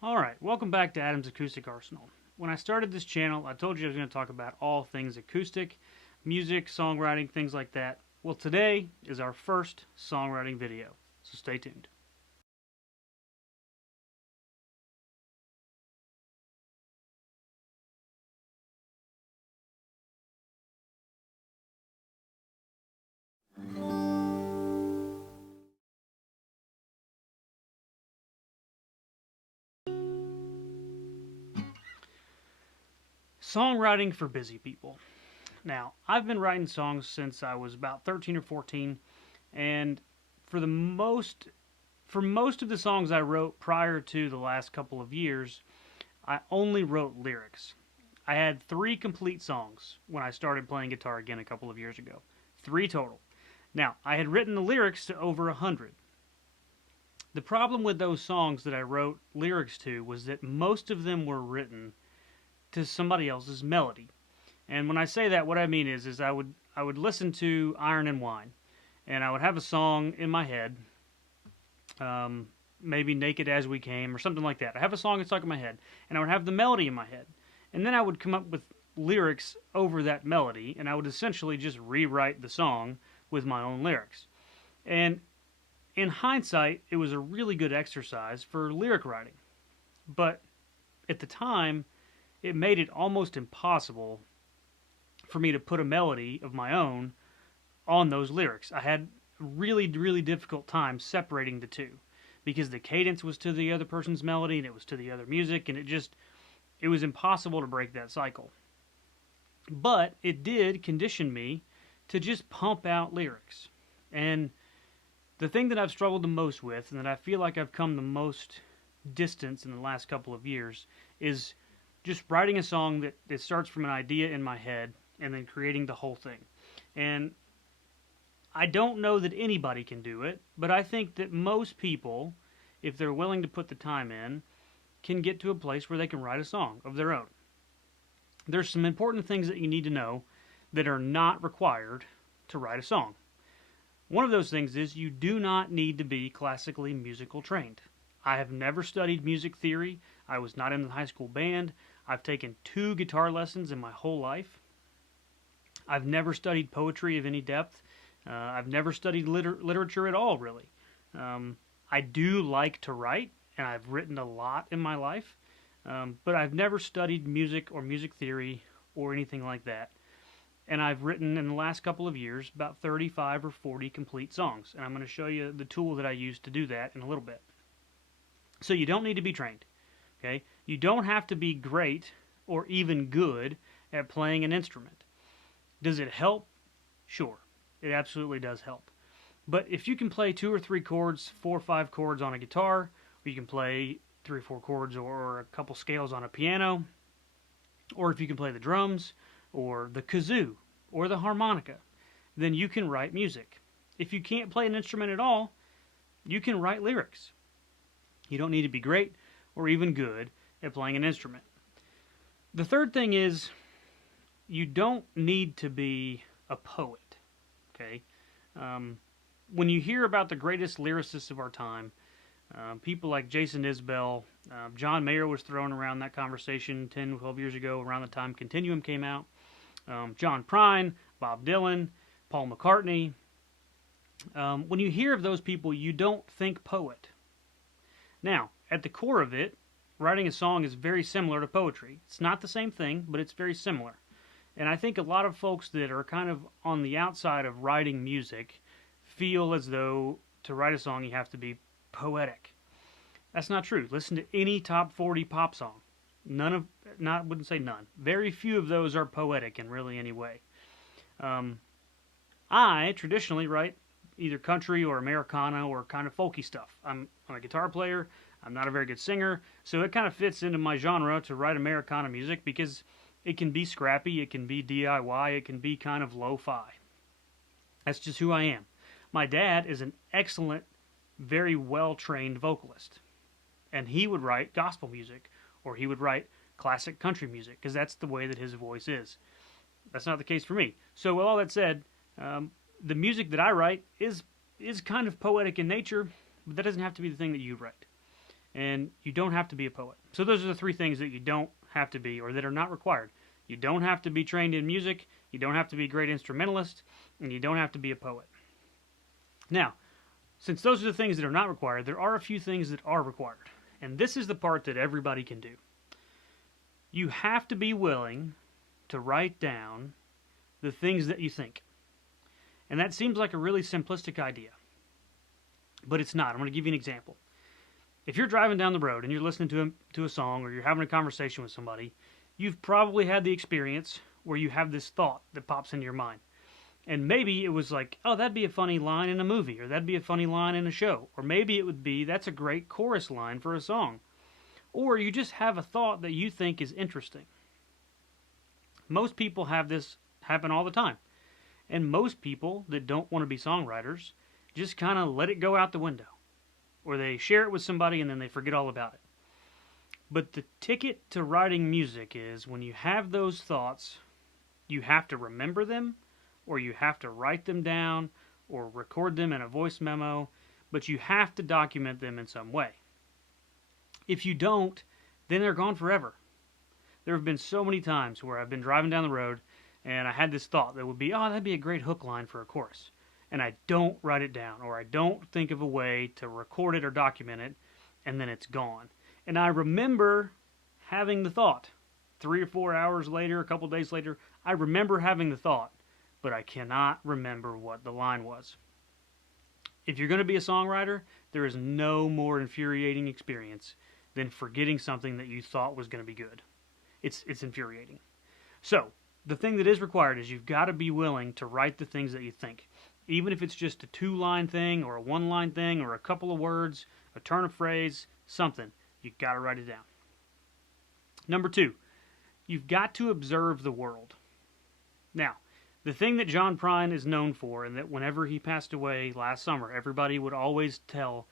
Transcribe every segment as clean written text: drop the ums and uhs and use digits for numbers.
Alright, welcome back to Adam's Acoustic Arsenal. When I started this channel, I told you I was going to talk about all things acoustic, music, songwriting, things like that. Well, today is our first songwriting video, so stay tuned. Songwriting for busy people. Now, I've been writing songs since I was about 13 or 14, and for the most for most of the songs I wrote prior to the last couple of years, I only wrote lyrics. I had 3 complete songs when I started playing guitar again a couple of years ago. 3 total. Now, I had written the lyrics to over 100. The problem with those songs that I wrote lyrics to was that most of them were written to somebody else's melody. And when I say that, what I mean is I would listen to Iron and Wine, and I would have a song in my head, maybe Naked as We Came or something like that. I have a song stuck in my head, and I would have the melody in my head, and then I would come up with lyrics over that melody, and I would essentially just rewrite the song with my own lyrics. And in hindsight, it was a really good exercise for lyric writing, but at the time, it made it almost impossible for me to put a melody of my own on those lyrics. I had a really difficult time separating the two because the cadence was to the other person's melody and it was to the other music, and it was impossible to break that cycle. But it did condition me to just pump out lyrics. And the thing that I've struggled the most with, and that I feel like I've come the most distance in the last couple of years, is just writing a song that starts from an idea in my head and then creating the whole thing. And I don't know that anybody can do it, but I think that most people, if they're willing to put the time in, can get to a place where they can write a song of their own. There's some important things that you need to know that are not required to write a song. One of those things is you do not need to be classically musical trained. I have never studied music theory. I was not in the high school band. I've taken 2 guitar lessons in my whole life. I've never studied poetry of any depth. I've never studied literature at all, really. I do like to write, and I've written a lot in my life, but I've never studied music or music theory or anything like that. And I've written, in the last couple of years, about 35 or 40 complete songs, and I'm going to show you the tool that I use to do that in a little bit. So you don't need to be trained, okay? You don't have to be great or even good at playing an instrument. Does it help? Sure, it absolutely does help. But if you can play 2 or 3 chords, 4 or 5 chords on a guitar, or you can play 3 or 4 chords or a couple scales on a piano, or if you can play the drums, or the kazoo, or the harmonica, then you can write music. If you can't play an instrument at all, you can write lyrics. You don't need to be great or even good at playing an instrument. The third thing is you don't need to be a poet, okay? When you hear about the greatest lyricists of our time, people like Jason Isbell, John Mayer was thrown around that conversation 10, 12 years ago around the time Continuum came out, John Prine, Bob Dylan, Paul McCartney. When you hear of those people, you don't think poet. Now, at the core of it, writing a song is very similar to poetry. It's not the same thing, but it's very similar. And I think a lot of folks that are kind of on the outside of writing music feel as though to write a song you have to be poetic. That's not true. Listen to any top 40 pop song. Wouldn't say none. Very few of those are poetic in really any way. I traditionally write either country or Americana or kind of folky stuff. I'm a guitar player. I'm not a very good singer, so it kind of fits into my genre to write Americana music because it can be scrappy, it can be DIY, it can be kind of lo-fi. That's just who I am. My dad is an excellent, very well-trained vocalist, and he would write gospel music, or he would write classic country music, because that's the way that his voice is. That's not the case for me. So with all that said, the music that I write is kind of poetic in nature, but that doesn't have to be the thing that you write. and you don't have to be a poet. So those are the three things that you don't have to be, or that are not required. You don't have to be trained in music, you don't have to be a great instrumentalist, and you don't have to be a poet. Now, since those are the things that are not required, there are a few things that are required. And this is the part that everybody can do. You have to be willing to write down the things that you think. And that seems like a really simplistic idea. But it's not. I'm going to give you an example. If you're driving down the road and you're listening to a song, or you're having a conversation with somebody, you've probably had the experience where you have this thought that pops into your mind. And maybe it was like, oh, that'd be a funny line in a movie, or that'd be a funny line in a show. Or maybe it would be, that's a great chorus line for a song. Or you just have a thought that you think is interesting. Most people have this happen all the time. And most people that don't want to be songwriters just kind of let it go out the window. Or they share it with somebody and then they forget all about it. But the ticket to writing music is, when you have those thoughts, you have to remember them, or you have to write them down, or record them in a voice memo, but you have to document them in some way. If you don't, then they're gone forever. There have been so many times where I've been driving down the road and I had this thought that would be, oh, that'd be a great hook line for a chorus. And I don't write it down, or I don't think of a way to record it or document it, and then it's gone. And I remember having the thought. 3 or 4 hours later, a couple days later, I remember having the thought, but I cannot remember what the line was. If you're going to be a songwriter, there is no more infuriating experience than forgetting something that you thought was going to be good. It's infuriating. So, the thing that is required is you've got to be willing to write the things that you think. Even if it's just a 2-line thing, or a 1-line thing, or a couple of words, a turn of phrase, something. You've got to write it down. Number 2, you've got to observe the world. Now, the thing that John Prine is known for, and that whenever he passed away last summer, everybody would always tell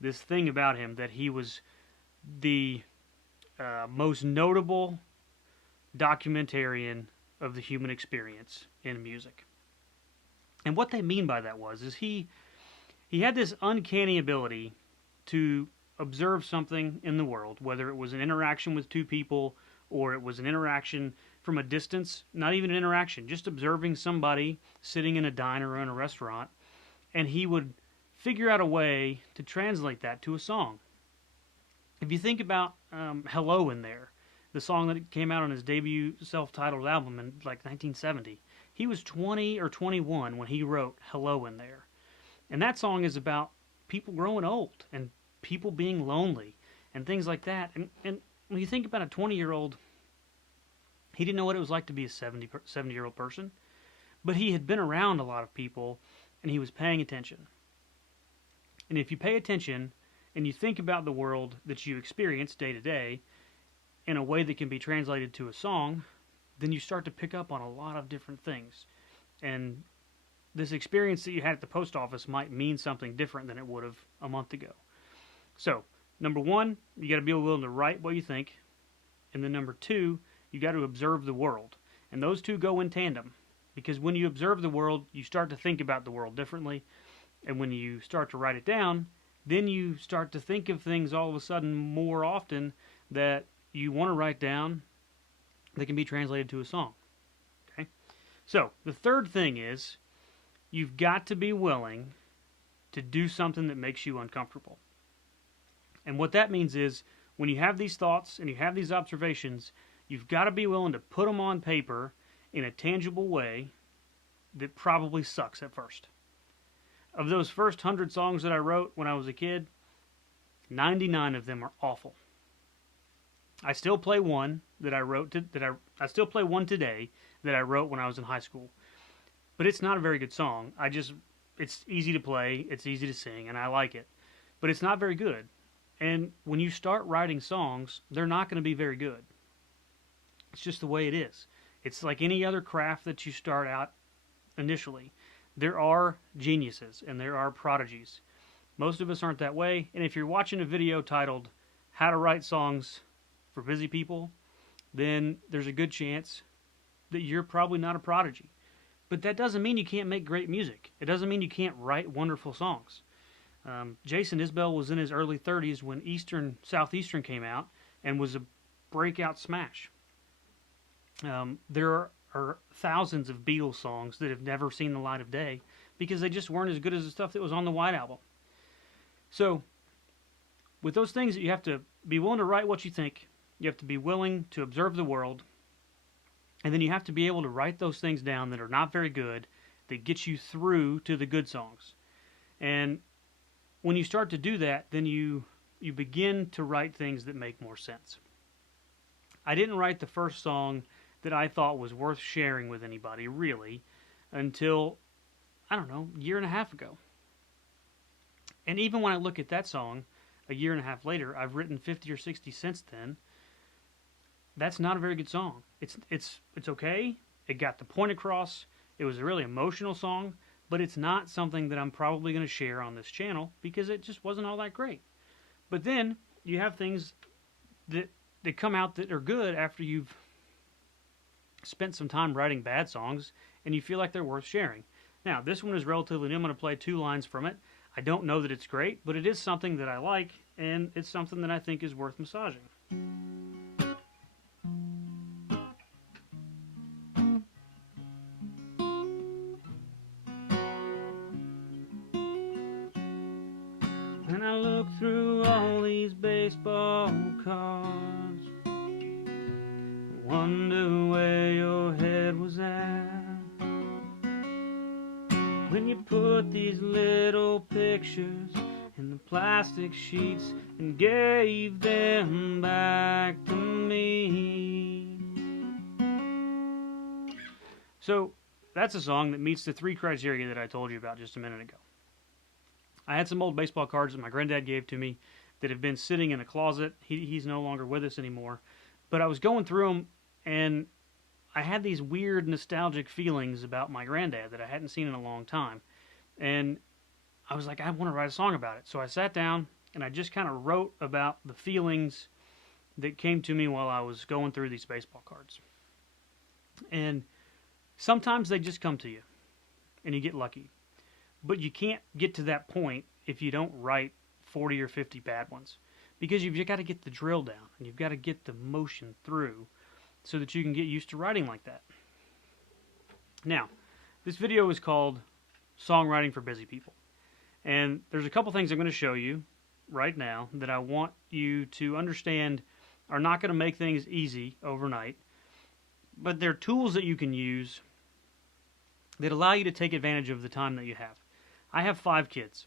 this thing about him, that he was the most notable documentarian of the human experience in music. And what they mean by that is he had this uncanny ability to observe something in the world, whether it was an interaction with two people, or it was an interaction from a distance, not even an interaction, just observing somebody sitting in a diner or in a restaurant, and he would figure out a way to translate that to a song. If you think about Hello in There, the song that came out on his debut self-titled album in like 1970, he was 20 or 21 when he wrote Hello in There. And that song is about people growing old and people being lonely and things like that. And when you think about a 20-year-old, he didn't know what it was like to be a 70-year-old person, but he had been around a lot of people and he was paying attention. And if you pay attention and you think about the world that you experience day to day in a way that can be translated to a song, then you start to pick up on a lot of different things. And this experience that you had at the post office might mean something different than it would have a month ago. So, number 1, you got to be willing to write what you think. And then number 2, you got to observe the world. And those two go in tandem. Because when you observe the world, you start to think about the world differently. And when you start to write it down, then you start to think of things all of a sudden more often that you want to write down that can be translated to a song. Okay? So, the third thing is, you've got to be willing to do something that makes you uncomfortable. And what that means is, when you have these thoughts and you have these observations, you've got to be willing to put them on paper in a tangible way that probably sucks at first. Of those first 100 songs that I wrote when I was a kid, 99 of them are awful. I still play one that I wrote I still play one today that I wrote when I was in high school. But it's not a very good song. It's easy to play, it's easy to sing, and I like it. But it's not very good. And when you start writing songs, they're not going to be very good. It's just the way it is. It's like any other craft that you start out initially. There are geniuses and there are prodigies. Most of us aren't that way. And if you're watching a video titled How to Write Songs for Busy People, then there's a good chance that you're probably not a prodigy. But that doesn't mean you can't make great music. It doesn't mean you can't write wonderful songs. Jason Isbell was in his early 30s when Southeastern came out and was a breakout smash. There are thousands of Beatles songs that have never seen the light of day because they just weren't as good as the stuff that was on the White Album. So, with those things, you have to be willing to write what you think. You have to be willing to observe the world. And then you have to be able to write those things down that are not very good, that get you through to the good songs. And when you start to do that, then you begin to write things that make more sense. I didn't write the first song that I thought was worth sharing with anybody, really, until, I don't know, a year and a half ago. And even when I look at that song, a year and a half later, I've written 50 or 60 since then. That's not a very good song. It's okay. It got the point across. It was a really emotional song, but it's not something that I'm probably going to share on this channel because it just wasn't all that great. But then you have things that come out that are good after you've spent some time writing bad songs and you feel like they're worth sharing. Now, this one is relatively new. I'm going to play 2 lines from it. I don't know that it's great, but it is something that I like, and it's something that I think is worth massaging. When I look through all these baseball cards, I wonder where your head was at when you put these little pictures in the plastic sheets and gave them back to me. So that's a song that meets the 3 criteria that I told you about just a minute ago. I had some old baseball cards that my granddad gave to me that have been sitting in a closet. He's no longer with us anymore. But I was going through them, and I had these weird nostalgic feelings about my granddad that I hadn't seen in a long time. And I was like, I want to write a song about it. So I sat down, and I just kind of wrote about the feelings that came to me while I was going through these baseball cards. And sometimes they just come to you, and you get lucky. But you can't get to that point if you don't write 40 or 50 bad ones. Because you've got to get the drill down, and you've got to get the motion through so that you can get used to writing like that. Now, this video is called Songwriting for Busy People. And there's a couple things I'm going to show you right now that I want you to understand are not going to make things easy overnight, but they're tools that you can use that allow you to take advantage of the time that you have. I have 5 kids.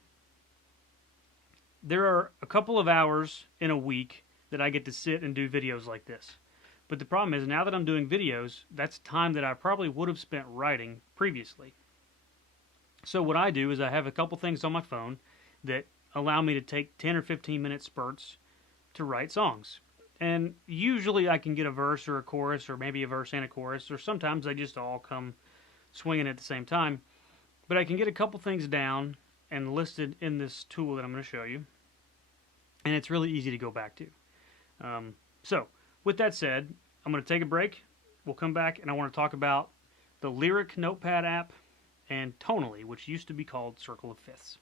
There are a couple of hours in a week that I get to sit and do videos like this. But the problem is, now that I'm doing videos, that's time that I probably would have spent writing previously. So what I do is I have a couple things on my phone that allow me to take 10 or 15 minute spurts to write songs. And usually I can get a verse or a chorus, or maybe a verse and a chorus, or sometimes they just all come swinging at the same time. But I can get a couple things down and listed in this tool that I'm going to show you. And it's really easy to go back to. So, with that said, I'm going to take a break. We'll come back and I want to talk about the Lyric Notepad app and Tonally, which used to be called Circle of Fifths.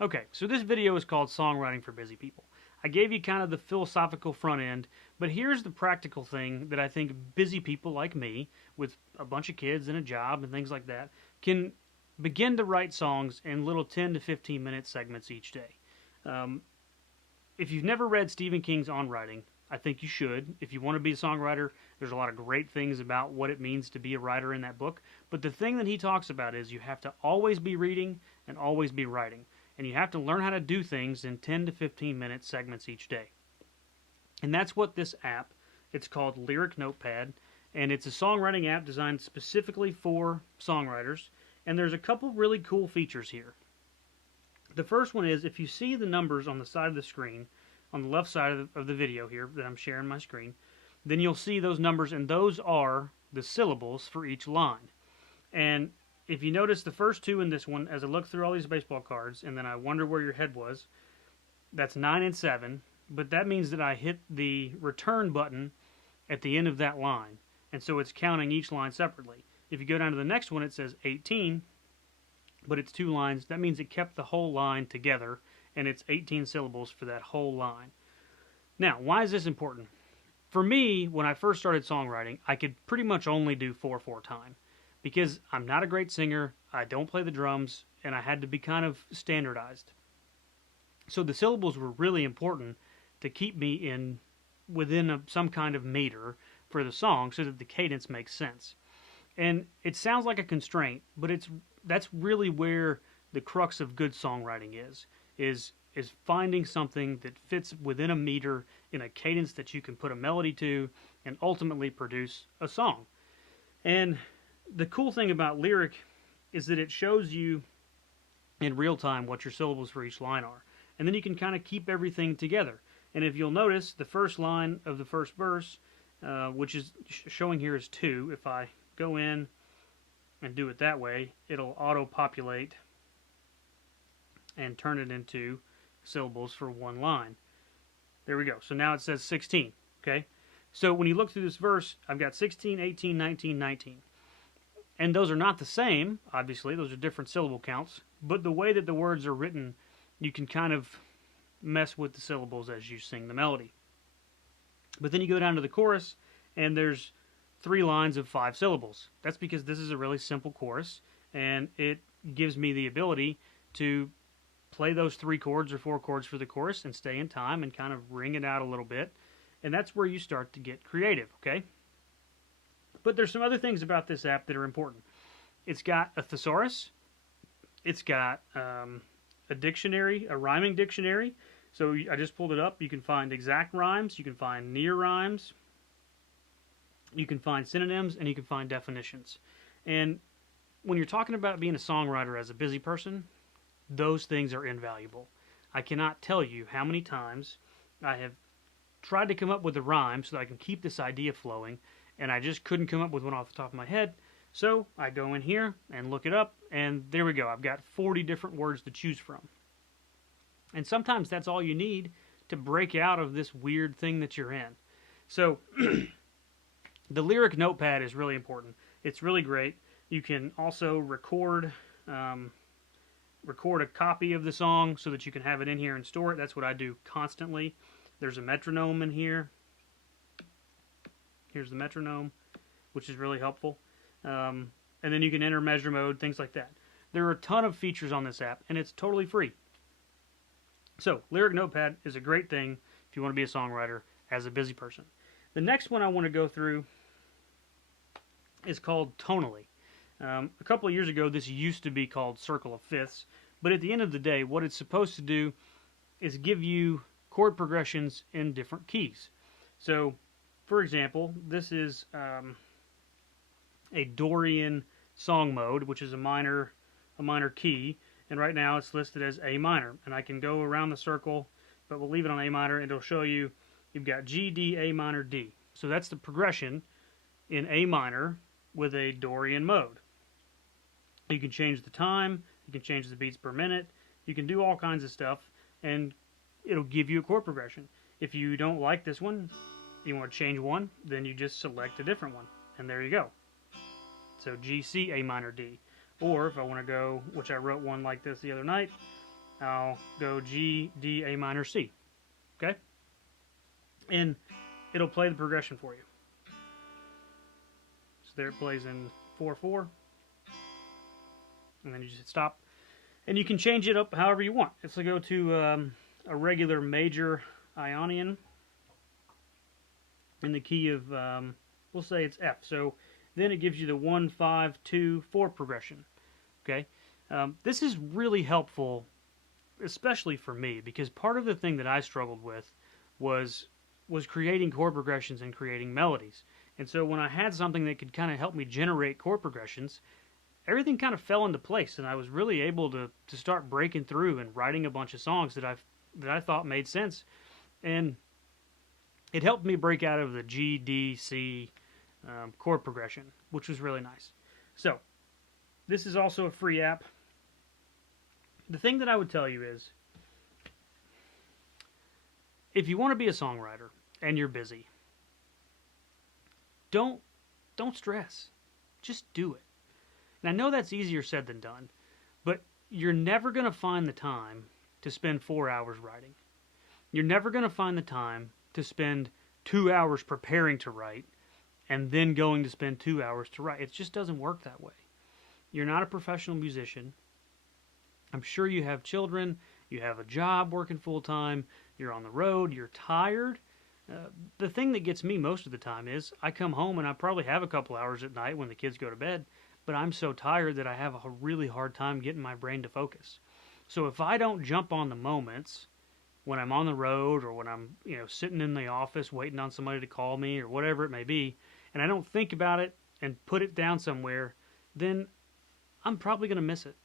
Okay, so this video is called Songwriting for Busy People. I gave you kind of the philosophical front end, but here's the practical thing that I think busy people like me, with a bunch of kids and a job and things like that, can begin to write songs in little 10 to 15 minute segments each day. If you've never read Stephen King's On Writing, I think you should. If you want to be a songwriter, there's a lot of great things about what it means to be a writer in that book. But the thing that he talks about is you have to always be reading and always be writing. And you have to learn how to do things in 10 to 15 minute segments each day. And that's what this app, it's called Lyric Notepad. And it's a songwriting app designed specifically for songwriters. And there's a couple really cool features here. The first one is, if you see the numbers on the side of the screen, on the left side of the video here that I'm sharing my screen, then you'll see those numbers, and those are the syllables for each line. And if you notice the first 2 in this one, as I look through all these baseball cards, and then I wonder where your head was, that's 9 and 7, but that means that I hit the return button at the end of that line, and so it's counting each line separately. If you go down to the next one, it says 18, but it's 2 lines. That means it kept the whole line together, and it's 18 syllables for that whole line. Now, why is this important? For me, when I first started songwriting, I could pretty much only do 4/4 time because I'm not a great singer, I don't play the drums, and I had to be kind of standardized. So the syllables were really important to keep me in within some kind of meter for the song so that the cadence makes sense. And it sounds like a constraint, but that's really where the crux of good songwriting is finding something that fits within a meter in a cadence that you can put a melody to and ultimately produce a song. And the cool thing about lyric is that it shows you in real time what your syllables for each line are. And then you can kind of keep everything together. And if you'll notice, the first line of the first verse, which is showing here is 2. If I go in and do it that way, it'll auto-populate and turn it into syllables for one line. There we go. So now it says 16. Okay? So when you look through this verse, I've got 16, 18, 19, 19. And those are not the same, obviously. Those are different syllable counts. But the way that the words are written, you can kind of mess with the syllables as you sing the melody. But then you go down to the chorus, and there's 3 lines of 5 syllables. That's because this is a really simple chorus, and it gives me the ability to play those 3 chords or 4 chords for the chorus and stay in time and kind of ring it out a little bit. And that's where you start to get creative, okay? But there's some other things about this app that are important. It's got a thesaurus. It's got a dictionary, a rhyming dictionary. So I just pulled it up. You can find exact rhymes. You can find near rhymes. You can find synonyms, and you can find definitions. And when you're talking about being a songwriter as a busy person, those things are invaluable. I cannot tell you how many times I have tried to come up with a rhyme so that I can keep this idea flowing, and I just couldn't come up with one off the top of my head. So I go in here and look it up, and there we go. I've got 40 different words to choose from. And sometimes that's all you need to break out of this weird thing that you're in. So the lyric notepad is really important. It's really great. You can also record a copy of the song so that you can have it in here and store it. That's what I do constantly. There's a metronome in here. Here's the metronome, which is really helpful. And then you can enter measure mode, things like that. There are a ton of features on this app, and it's totally free. So, Lyric Notepad is a great thing if you want to be a songwriter as a busy person. The next one I want to go through is called Tonally. A couple of years ago, this used to be called Circle of Fifths, but at the end of the day, what it's supposed to do is give you chord progressions in different keys. So, for example, this is a Dorian song mode, which is a minor key, and right now it's listed as A minor. And I can go around the circle, but we'll leave it on A minor, and it'll show you you've got G, D, A minor, D. So that's the progression in A minor with a Dorian mode. You can change the time, you can change the beats per minute, you can do all kinds of stuff, and it'll give you a chord progression. If you don't like this one, you want to change one, then you just select a different one, and there you go. So G, C, A minor, D. Or if I want to go, which I wrote one like this the other night, I'll go G, D, A minor, C. Okay? And it'll play the progression for you. So there it plays in 4/4. And then you just hit stop. And you can change it up however you want. If I go to a regular major Ionian in the key of, we'll say it's F. So then it gives you the 1, 5, 2, 4 progression. Okay? This is really helpful, especially for me, because part of the thing that I struggled with was creating chord progressions and creating melodies. And so when I had something that could kind of help me generate chord progressions, everything kind of fell into place, and I was really able to start breaking through and writing a bunch of songs that I thought made sense. And it helped me break out of the G, D, C chord progression, which was really nice. So, this is also a free app. The thing that I would tell you is, if you want to be a songwriter and you're busy, don't stress. Just do it. And I know that's easier said than done, but you're never going to find the time to spend 4 hours writing. You're never going to find the time to spend 2 hours preparing to write and then going to spend 2 hours to write. It just doesn't work that way. You're not a professional musician. I'm sure you have children, you have a job working full time, you're on the road, you're tired. The thing that gets me most of the time is I come home and I probably have a couple hours at night when the kids go to bed, but I'm so tired that I have a really hard time getting my brain to focus. So if I don't jump on the moments when I'm on the road or when I'm, sitting in the office waiting on somebody to call me or whatever it may be, and I don't think about it and put it down somewhere, then I'm probably going to miss it.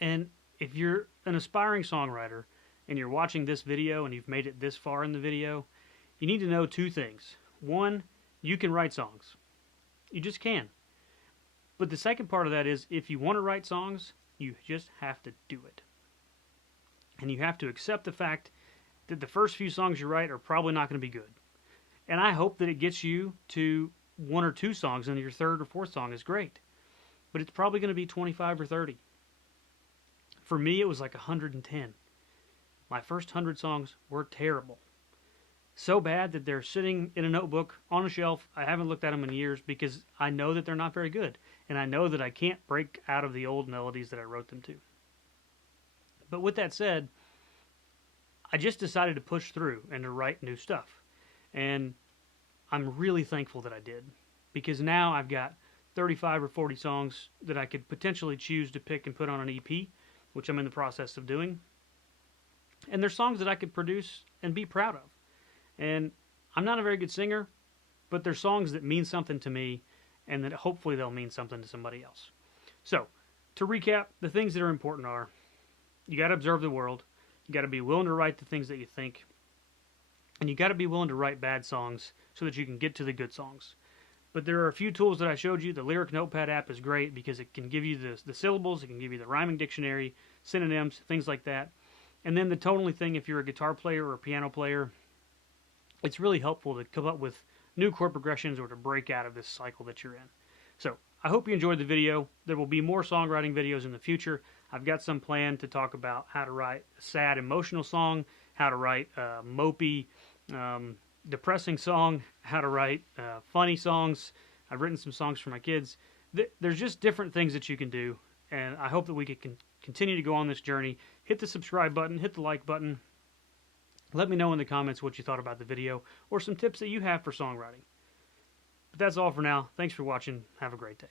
And if you're an aspiring songwriter and you're watching this video and you've made it this far in the video, you need to know two things. One, you can write songs. You just can. But the second part of that is if you want to write songs, you just have to do it. And you have to accept the fact that the first few songs you write are probably not going to be good. And I hope that it gets you to 1 or 2 songs and your third or fourth song is great. But it's probably going to be 25 or 30. For me, it was like 110. My first 100 songs were terrible. So bad that they're sitting in a notebook on a shelf. I haven't looked at them in years because I know that they're not very good. And I know that I can't break out of the old melodies that I wrote them to. But with that said, I just decided to push through and to write new stuff. And I'm really thankful that I did. Because now I've got 35 or 40 songs that I could potentially choose to pick and put on an EP, which I'm in the process of doing. And they're songs that I could produce and be proud of. And I'm not a very good singer, but they're songs that mean something to me and that hopefully they'll mean something to somebody else. So, to recap, the things that are important are you got to observe the world, you got to be willing to write the things that you think, and you got to be willing to write bad songs so that you can get to the good songs. But there are a few tools that I showed you. The Lyric Notepad app is great because it can give you the syllables, it can give you the rhyming dictionary, synonyms, things like that. And then the Tonally thing, if you're a guitar player or a piano player, it's really helpful to come up with new chord progressions or to break out of this cycle that you're in. So, I hope you enjoyed the video. There will be more songwriting videos in the future. I've got some planned to talk about how to write a sad, emotional song, how to write a mopey, depressing song, how to write funny songs. I've written some songs for my kids. There's just different things that you can do, and I hope that we can continue to go on this journey. Hit the subscribe button, hit the like button. Let me know in the comments what you thought about the video or some tips that you have for songwriting. But that's all for now. Thanks for watching. Have a great day.